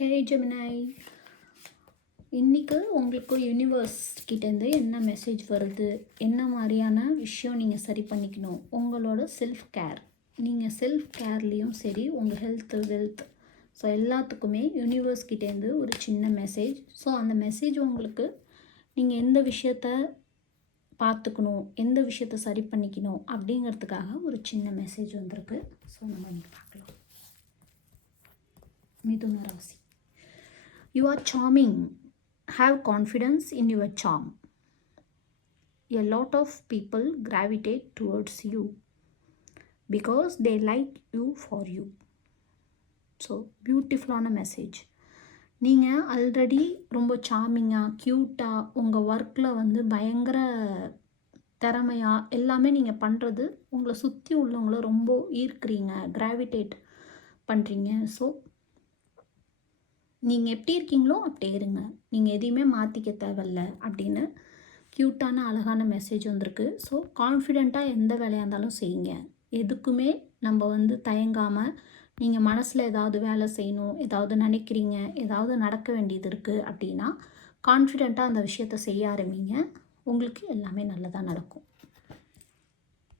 ஹே Gemini, இன்றைக்கு உங்களுக்கு universe கிட்டேருந்து என்ன மெசேஜ் வருது, என்ன மாதிரியான விஷயம் நீங்கள் சரி பண்ணிக்கணும், உங்களோட செல்ஃப் கேர். நீங்கள் செல்ஃப் கேர்லேயும் சரி, உங்கள் ஹெல்த்து வெல்த், ஸோ எல்லாத்துக்குமே யூனிவர்ஸ் கிட்டேருந்து ஒரு சின்ன மெசேஜ். ஸோ அந்த மெசேஜ் உங்களுக்கு நீங்கள் எந்த விஷயத்த பார்த்துக்கணும், எந்த விஷயத்த சரி பண்ணிக்கணும் அப்படிங்கிறதுக்காக ஒரு சின்ன மெசேஜ் வந்திருக்கு. ஸோ நம்ம இங்கே பார்க்கலாம். மிதுன ராசி. You are charming. Have confidence in your charm. A lot of people gravitate towards you because they like you for you. So, பியூட்டிஃபுல்லான மெசேஜ். நீங்கள் ஆல்ரெடி ரொம்ப சாமிங்காக க்யூட்டாக உங்கள் ஒர்க்கில் பயங்கர திறமையாக எல்லாமே நீங்கள் பண்ணுறது உங்களை சுற்றி உள்ளவங்கள ரொம்ப ஈர்க்கிறீங்க, கிராவிடேட் பண்ணுறீங்க. ஸோ நீங்கள் எப்படி இருக்கீங்களோ அப்படியே இருங்க, நீங்கள் எதையுமே மாற்றிக்க தேவையில்ல அப்படின்னு க்யூட்டான அழகான மெசேஜ் வந்திருக்கு. ஸோ கான்ஃபிடெண்ட்டாக எந்த வேலையாக இருந்தாலும் செய்யுங்க. எதுக்குமே நம்ம தயங்காமல், நீங்கள் மனசில் ஏதாவது வேலை செய்யணும், ஏதாவது நினைக்கிறீங்க, ஏதாவது நடக்க வேண்டியது இருக்குது அப்படின்னா கான்ஃபிடெண்ட்டாக அந்த விஷயத்தை செய்ய ஆரம்பிங்க. உங்களுக்கு எல்லாமே நல்லதாக நடக்கும்.